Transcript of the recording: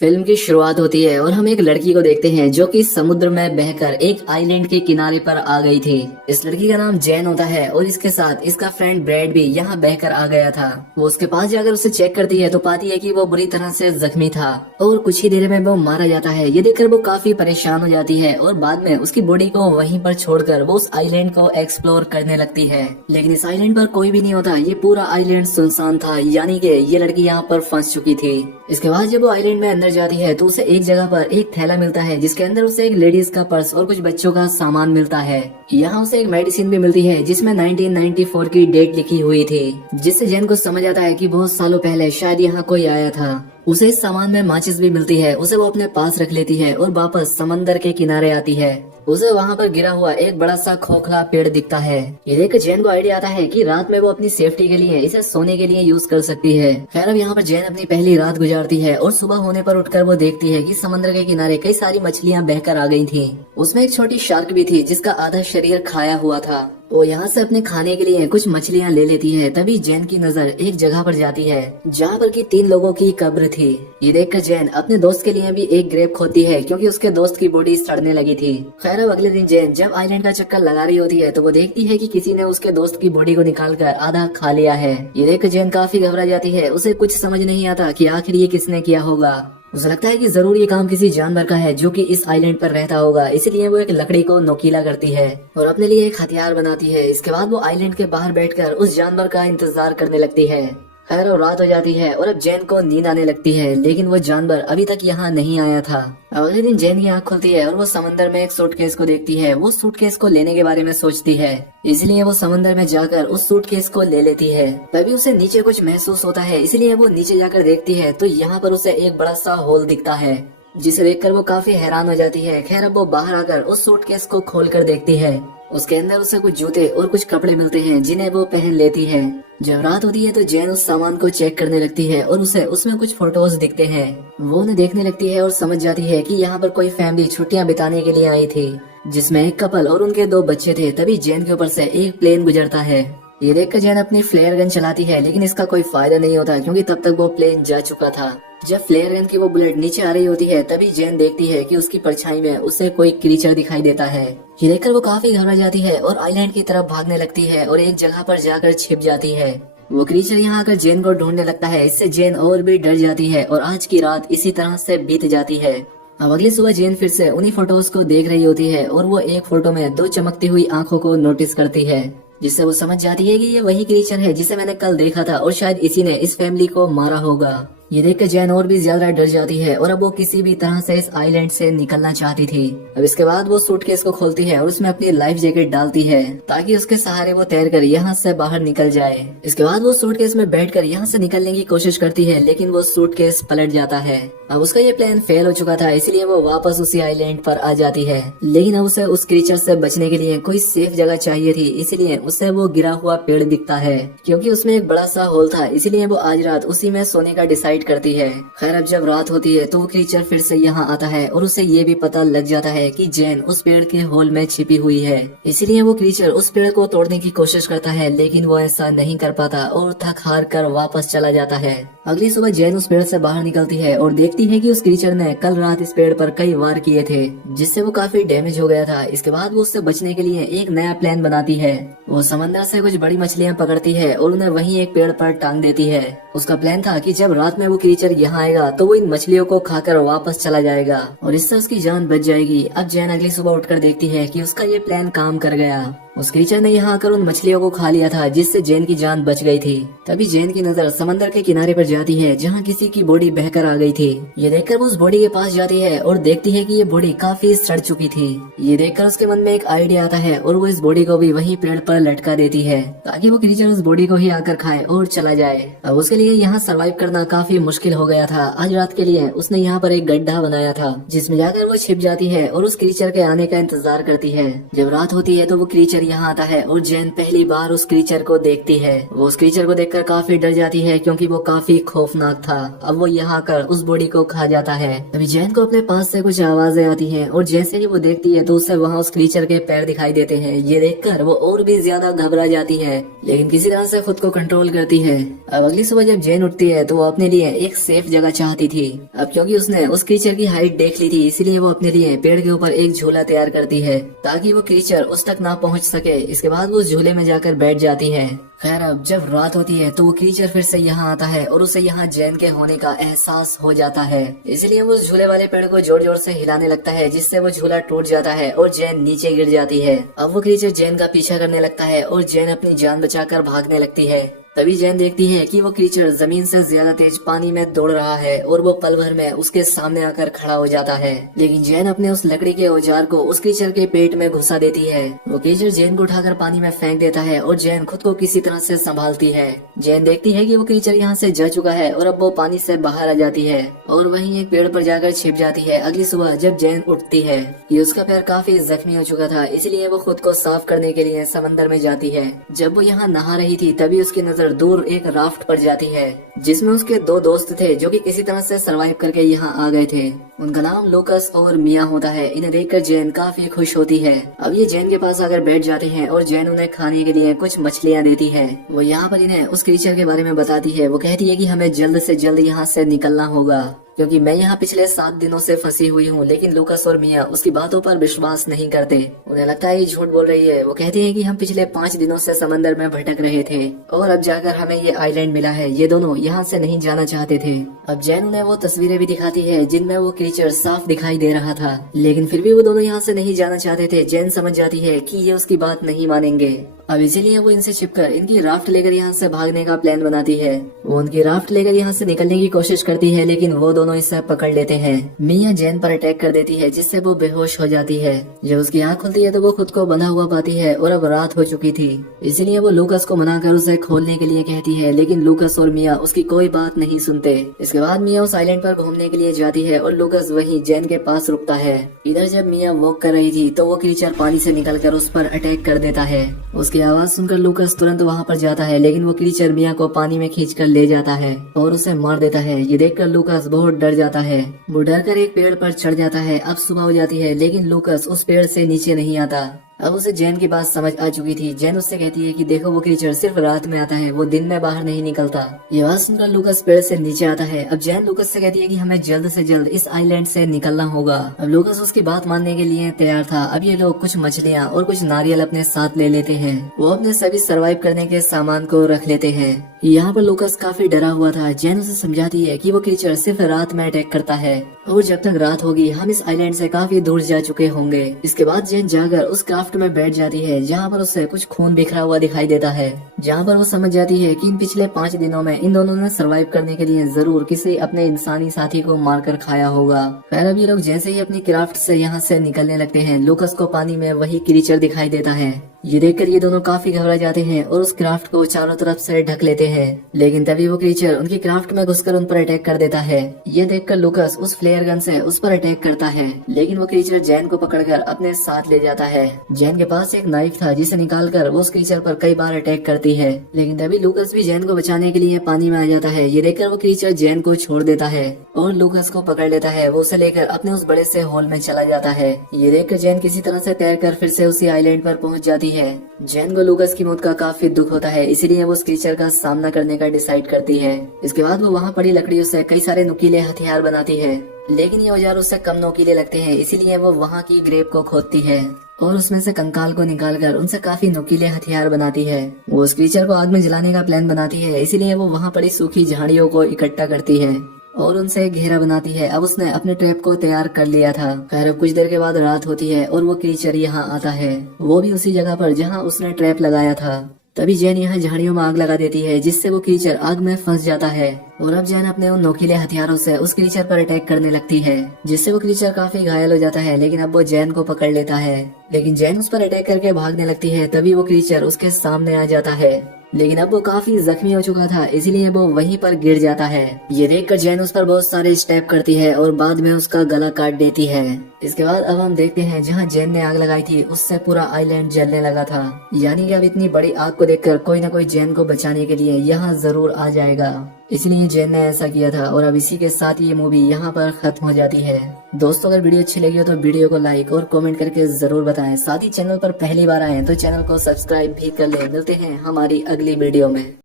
Film की शुरुआत होती है और हम एक लड़की को देखते हैं जो कि समुद्र में बहकर एक आइलैंड के किनारे पर आ गई थी। इस लड़की का नाम जैन होता है और इसके साथ इसका फ्रेंड ब्रैड भी यहाँ बहकर आ गया था। वो उसके पास जाकर उसे चेक करती है तो पाती है कि वो बुरी तरह से जख्मी था और कुछ ही देर में वो मारा जाता है। ये देखकर वो काफी परेशान हो जाती है और बाद में उसकी बॉडी को वहीं पर छोड़कर वो उस आइलैंड को एक्सप्लोर करने लगती है। लेकिन इस आइलैंड पर कोई भी नहीं होता। ये पूरा आइलैंड सुनसान था, यानी कि ये लड़की यहाँ पर फंस चुकी थी। इसके बाद जब वो आइलैंड में अंदर जाती है तो उसे एक जगह पर एक थैला मिलता है जिसके अंदर उसे एक लेडीज का पर्स और कुछ बच्चों का सामान मिलता है। यहाँ उसे एक मेडिसिन भी मिलती है जिसमें 1994 की डेट लिखी हुई थी, जिससे जैन को समझ आता है कि बहुत सालों पहले शायद यहाँ कोई आया था। उसे इस सामान में माचिस भी मिलती है। उसे वो अपने पास रख लेती है और वापस समंदर के किनारे आती है। उसे वहाँ पर गिरा हुआ एक बड़ा सा खोखला पेड़ दिखता है। ये देख जैन को आइडिया आता है कि रात में वो अपनी सेफ्टी के लिए इसे सोने के लिए यूज कर सकती है। खैर अब यहाँ पर जैन अपनी पहली रात गुजारती है और सुबह होने पर उठकर वो देखती है कि समंदर के किनारे कई सारी मछलियाँ बहकर आ गई थी। उसमें एक छोटी शार्क भी थी जिसका आधा शरीर खाया हुआ था। वो यहाँ से अपने खाने के लिए कुछ मछलियाँ ले लेती है। तभी जैन की नजर एक जगह पर जाती है जहाँ पर की 3 लोगों की कब्र थी। ये देखकर जैन अपने दोस्त के लिए भी एक ग्रेव खोदती है क्योंकि उसके दोस्त की बॉडी सड़ने लगी थी। खैर अब अगले दिन जैन जब आइलैंड का चक्कर लगा रही होती है तो वो देखती है कि किसी ने उसके दोस्त की बॉडी को निकालकर आधा खा लिया है। ये देखकर जैन काफी घबरा जाती है। उसे कुछ समझ नहीं आता कि आखिर ये किसने किया होगा। उसे लगता है कि जरूर ये काम किसी जानवर का है जो कि इस आइलैंड पर रहता होगा, इसलिए वो एक लकड़ी को नोकीला करती है और अपने लिए एक हथियार बनाती है। इसके बाद वो आइलैंड के बाहर बैठकर उस जानवर का इंतजार करने लगती है। खैर और रात हो जाती है और अब जैन को नींद आने लगती है, लेकिन वो जानवर अभी तक यहाँ नहीं आया था। अगले दिन जैन की आँख खुलती है और वो समंदर में एक सूटकेस को देखती है। वो सूटकेस को लेने के बारे में सोचती है, इसलिए वो समंदर में जाकर उस सूटकेस को ले लेती है। तभी उसे नीचे कुछ महसूस होता है, इसलिए वो नीचे जाकर देखती है तो यहाँ पर उसे एक बड़ा सा होल दिखता है, जिसे देखकर वो काफी हैरान हो जाती है। खैर अब वो बाहर आकर उस सूटकेस को खोलकर देखती है। उसके अंदर उसे कुछ जूते और कुछ कपड़े मिलते हैं जिन्हें वो पहन लेती है। जब रात होती है तो जैन उस सामान को चेक करने लगती है और उसे उसमें कुछ फोटोज दिखते हैं। वो उन्हें देखने लगती है और समझ जाती है कि यहाँ पर कोई फैमिली छुट्टियाँ बिताने के लिए आई थी, जिसमें एक कपल और उनके 2 बच्चे थे। तभी जैन के ऊपर से एक प्लेन गुजरता है। ये देखकर जैन अपनी फ्लेयर गन चलाती है, लेकिन इसका कोई फायदा नहीं होता क्योंकि तब तक वो प्लेन जा चुका था। जब फ्लेयर गन की वो बुलेट नीचे आ रही होती है तभी जैन देखती है कि उसकी परछाई में उसे कोई क्रीचर दिखाई देता है। ये देखकर वो काफी घबरा जाती है और आइलैंड की तरफ भागने लगती है और एक जगह पर जाकर छिप जाती है। वो क्रीचर यहाँ आकर जैन को ढूंढने लगता है। इससे जैन और भी डर जाती है और आज की रात इसी तरह से बीत जाती है। अब अगली सुबह जैन फिर से उन्हीं फोटोज को देख रही होती है और वो एक फोटो में 2 चमकती हुई आंखों को नोटिस करती है, जिससे वो समझ जाती है कि ये वही क्रीचर है जिसे मैंने कल देखा था और शायद इसी ने इस फैमिली को मारा होगा। ये देखकर जैन और भी ज्यादा डर जाती है और अब वो किसी भी तरह से इस आइलैंड से निकलना चाहती थी। अब इसके बाद वो सूटकेस को खोलती है और उसमें अपनी लाइफ जैकेट डालती है ताकि उसके सहारे वो तैरकर यहाँ से बाहर निकल जाए। इसके बाद वो सूटकेस में बैठकर यहाँ से निकलने की कोशिश करती है, लेकिन वो सूटकेस पलट जाता है। अब उसका ये प्लान फेल हो चुका था, इसलिए वो वापस उसी आइलैंड पर आ जाती है। लेकिन अब उसे उस क्रीचर से बचने के लिए कोई सेफ जगह चाहिए थी, इसलिए उसे वो गिरा हुआ पेड़ दिखता है। क्योंकि उसमें एक बड़ा सा होल था, इसलिए वो आज रात उसी में सोने का डिसाइड करती है। खैर अब जब रात होती है तो वो क्रीचर फिर से यहाँ आता है और उसे ये भी पता लग जाता है कि जैन उस पेड़ के होल में छिपी हुई है। इसलिए वो क्रीचर उस पेड़ को तोड़ने की कोशिश करता है, लेकिन वो ऐसा नहीं कर पाता और थक हार कर वापस चला जाता है। अगली सुबह जैन उस पेड़ से बाहर निकलती है और देखती है कि उस क्रीचर ने कल रात इस पेड़ पर कई वार किए थे, जिससे वो काफी डैमेज हो गया था। इसके बाद वो उससे बचने के लिए एक नया प्लान बनाती है। वो समंदर से कुछ बड़ी मछलियाँ पकड़ती है और उन्हें वहीं एक पेड़ पर टांग देती है। उसका प्लान था कि जब रात में वो क्रीचर यहाँ आएगा तो वो इन मछलियों को खाकर वापस चला जाएगा और इससे उसकी जान बच जाएगी। अब जैन अगली सुबह उठकर देखती है कि उसका ये प्लान काम कर गया। उस क्रीचर ने यहाँ आकर उन मछलियों को खा लिया था, जिससे जैन की जान बच गई थी। तभी जैन की नजर समंदर के किनारे पर जाती है जहाँ किसी की बॉडी बहकर आ गई थी। ये देखकर वो उस बॉडी के पास जाती है और देखती है कि ये बॉडी काफी सड़ चुकी थी। ये देखकर उसके मन में एक आइडिया आता है और वो इस बॉडी को भी वही पेड़ पर लटका देती है ताकि वो क्रीचर उस बॉडी को ही आकर खाए और चला जाए। अब उसके लिए यहाँ सर्वाइव करना काफी मुश्किल हो गया था। आज रात के लिए उसने यहाँ पर एक गड्ढा बनाया था जिसमें जाकर वो छिप जाती है और उस क्रीचर के आने का इंतजार करती है। जब रात होती है तो वो क्रीचर क्रीचर यहाँ आता है और जैन पहली बार उस क्रीचर को देखती है। वो उस क्रीचर को देखकर काफी डर जाती है क्योंकि वो काफी खौफनाक था। अब वो यहाँ आकर उस बॉडी को खा जाता है। तभी जैन को अपने पास से कुछ आवाजें आती हैं और जैसे ही वो देखती है तो उसे वहाँ उस क्रीचर के पैर दिखाई देते हैं। ये देखकर वो और भी ज्यादा घबरा जाती है, लेकिन किसी तरह से खुद को कंट्रोल करती है। अब अगली सुबह जब जैन उठती है तो वो अपने लिए एक सेफ जगह चाहती थी। अब क्योंकि उसने उस क्रीचर की हाइट देख ली थी, इसीलिए वो अपने लिए पेड़ के ऊपर एक झूला तैयार करती है ताकि वो क्रीचर उस तक ना पहुंच सके। इसके बाद वो उस झूले में जाकर बैठ जाती है। खैर अब जब रात होती है तो वो क्रीचर फिर से यहाँ आता है और उसे यहाँ जैन के होने का एहसास हो जाता है। इसलिए वो उस झूले वाले पेड़ को जोर जोर से हिलाने लगता है, जिससे वो झूला टूट जाता है और जैन नीचे गिर जाती है। अब वो क्रीचर जैन का पीछा करने लगता है और जैन अपनी जान बचाकर भागने लगती है। तभी जैन देखती है कि वो क्रीचर जमीन से ज्यादा तेज पानी में दौड़ रहा है और वो पल भर में उसके सामने आकर खड़ा हो जाता है। लेकिन जैन अपने उस लकड़ी के औजार को उस क्रीचर के पेट में घुसा देती है। वो क्रीचर जैन को उठाकर पानी में फेंक देता है और जैन खुद को किसी तरह से संभालती है। जैन देखती है कि वो क्रीचर यहाँ से जा चुका है और अब वो पानी से बाहर आ जाती है और वहीं एक पेड़ पर जाकर छिप जाती है। अगली सुबह जब जैन उठती है कि उसका पैर काफी जख्मी हो चुका था, इसलिए वो खुद को साफ करने के लिए समंदर में जाती है। जब वो यहाँ नहा रही थी तभी उसकी नजर दूर एक राफ्ट पर जाती है जिसमें उसके दो दोस्त थे जो कि किसी तरह से सरवाइव करके यहाँ आ गए थे। उनका नाम लूकस और मिया होता है। इन्हें देखकर जैन काफी खुश होती है। अब ये जैन के पास आकर बैठ जाते हैं और जैन उन्हें खाने के लिए कुछ मछलियाँ देती है। वो यहाँ पर इन्हें उस क्रीचर के बारे में बताती है। वो कहती है कि हमें जल्द से जल्द यहाँ से निकलना होगा क्योंकि मैं यहाँ पिछले 7 दिनों से फंसी हुई हूँ। लेकिन लूकस और मिया उसकी बातों पर विश्वास नहीं करते। उन्हें लगता है ये झूठ बोल रही है। वो कहते हैं कि हम पिछले 5 दिनों से समंदर में भटक रहे थे और अब जाकर हमें ये आइलैंड मिला है। ये दोनों यहाँ से नहीं जाना चाहते थे। अब जैन उन्हें वो तस्वीरें भी दिखाती है जिनमें वो क्रीचर साफ दिखाई दे रहा था, लेकिन फिर भी वो दोनों यहाँ से नहीं जाना चाहते थे। जैन समझ जाती है कि ये उसकी बात नहीं मानेंगे। अब इसीलिए वो इनसे छिपकर इनकी राफ्ट लेकर यहाँ से भागने का प्लान बनाती है। वो उनकी राफ्ट लेकर यहाँ से निकलने की कोशिश करती है, लेकिन वो दोनों इसे पकड़ लेते हैं। मिया जैन पर अटैक कर देती है जिससे वो बेहोश हो जाती है। जब उसकी आँख खुलती है तो वो खुद को बंधा हुआ पाती है और अब रात हो चुकी थी। इसीलिए वो लूकस को मनाकर उसे खोलने के लिए कहती है, लेकिन लूकस और मिया उसकी कोई बात नहीं सुनते। इसके बाद मिया उस आइलैंड पर घूमने के लिए जाती है और लूकस वहीं जैन के पास रुकता है। इधर जब मिया वॉक कर रही थी तो वो क्रीचर पानी से निकलकर उस पर अटैक कर देता है। उसकी आवाज सुनकर लूकस तुरंत वहाँ पर जाता है, लेकिन वो क्रीचर मिया को पानी में खींचकर ले जाता है और उसे मार देता है। ये देखकर लूकस बहुत डर जाता है। वो डर कर एक पेड़ पर चढ़ जाता है। अब सुबह हो जाती है, लेकिन लूकस उस पेड़ से नीचे नहीं आता। अब उसे जैन की बात समझ आ चुकी थी। जैन उससे कहती है कि देखो वो क्रीचर सिर्फ रात में आता है, वो दिन में बाहर नहीं निकलता। ये बात सुनकर लूकस पेड़ से नीचे आता है। अब जैन लूकस से कहती है कि हमें जल्द से जल्द इस आइलैंड से निकलना होगा। अब लूकस उसकी बात मानने के लिए तैयार था। अब ये लोग कुछ मछलियाँ और कुछ नारियल अपने साथ ले लेते हैं। वो अपने सभी सर्वाइव करने के सामान को रख लेते हैं। यहाँ पर लूकस काफी डरा हुआ था। जैन उसे समझाती है कि वो क्रीचर सिर्फ रात में अटैक करता है और जब तक रात होगी हम इस आइलैंड से काफी दूर जा चुके होंगे। इसके बाद जैन जाकर उस क्राफ्ट में बैठ जाती है जहाँ पर उसे कुछ खून बिखरा हुआ दिखाई देता है, जहाँ पर वो समझ जाती है कि इन पिछले 5 दिनों में इन दोनों ने सर्वाइव करने के लिए जरूर किसी अपने इंसानी साथी को मारकर खाया होगा। खैर अब ये लोग जैसे ही अपनी क्राफ्ट से यहाँ से निकलने लगते हैं, लूकस को पानी में वही क्रीचर दिखाई देता है। ये देखकर ये दोनों काफी घबरा जाते हैं और उस क्राफ्ट को चारों तरफ से ढक लेते हैं। लेकिन तभी वो क्रीचर उनकी क्राफ्ट में घुसकर उन पर अटैक कर देता है। ये देखकर लूकस उस फ्लेयर गन से उस पर अटैक करता है, लेकिन वो क्रीचर जैन को पकड़कर अपने साथ ले जाता है। जैन के पास एक नाइफ था जिसे निकालकर वो उस क्रीचर पर कई बार अटैक करती है, लेकिन तभी लूकस भी जैन को बचाने के लिए पानी में आ जाता है। ये देखकर वो क्रीचर जैन को छोड़ देता है और लूकस को पकड़ लेता है। वो उसे लेकर अपने उस बड़े से हॉल में चला जाता है। ये देखकर जैन किसी तरह से तैरकर फिर से उसी आइलैंड पर पहुंच जाती है। जैन को लूकस की मौत का काफी दुख होता है, इसीलिए वो उस क्रीचर का सामना करने का डिसाइड करती है। इसके बाद वो वहाँ पड़ी लकड़ियों से कई सारे नुकीले हथियार बनाती है, लेकिन ये औजार उससे कम नुकीले लगते हैं। इसीलिए वो वहाँ की ग्रेव को खोदती है और उसमें से कंकाल को निकालकर उनसे काफी नुकीले हथियार बनाती है। वो उस क्रीचर को आग में जलाने का प्लान बनाती है, इसीलिए वो वहाँ पड़ी सूखी झाड़ियों को इकट्ठा करती है और उनसे एक घेरा बनाती है। अब उसने अपने ट्रैप को तैयार कर लिया था। खैर अब कुछ देर के बाद रात होती है और वो क्रीचर यहाँ आता है, वो भी उसी जगह पर जहाँ उसने ट्रैप लगाया था। तभी जैन यहाँ झाड़ियों में आग लगा देती है, जिससे वो क्रीचर आग में फंस जाता है और अब जैन अपने उन नोकीले हथियारों से उस क्रीचर पर अटैक करने लगती है, जिससे वो क्रीचर काफी घायल हो जाता है। लेकिन अब वो जैन को पकड़ लेता है, लेकिन जैन उस पर अटैक करके भागने लगती है। तभी वो क्रीचर उसके सामने आ जाता है लेकिन अब वो काफी जख्मी हो चुका था, इसलिए वो वहीं पर गिर जाता है। ये देखकर जैन उस पर बहुत सारे स्टेप करती है और बाद में उसका गला काट देती है। इसके बाद अब हम देखते हैं जहाँ जैन ने आग लगाई थी उससे पूरा आइलैंड जलने लगा था। यानी कि अब इतनी बड़ी आग को देखकर कोई ना कोई जैन को बचाने के लिए यहाँ जरूर आ जाएगा। इसलिए जैन ने ऐसा किया था और अब इसी के साथ ये मूवी यहाँ पर खत्म हो जाती है। दोस्तों अगर वीडियो अच्छी लगी हो तो वीडियो को लाइक और कमेंट करके जरूर बताएं। साथ ही चैनल पर पहली बार आए तो चैनल को सब्सक्राइब भी कर लें। मिलते हैं हमारी अगली वीडियो में।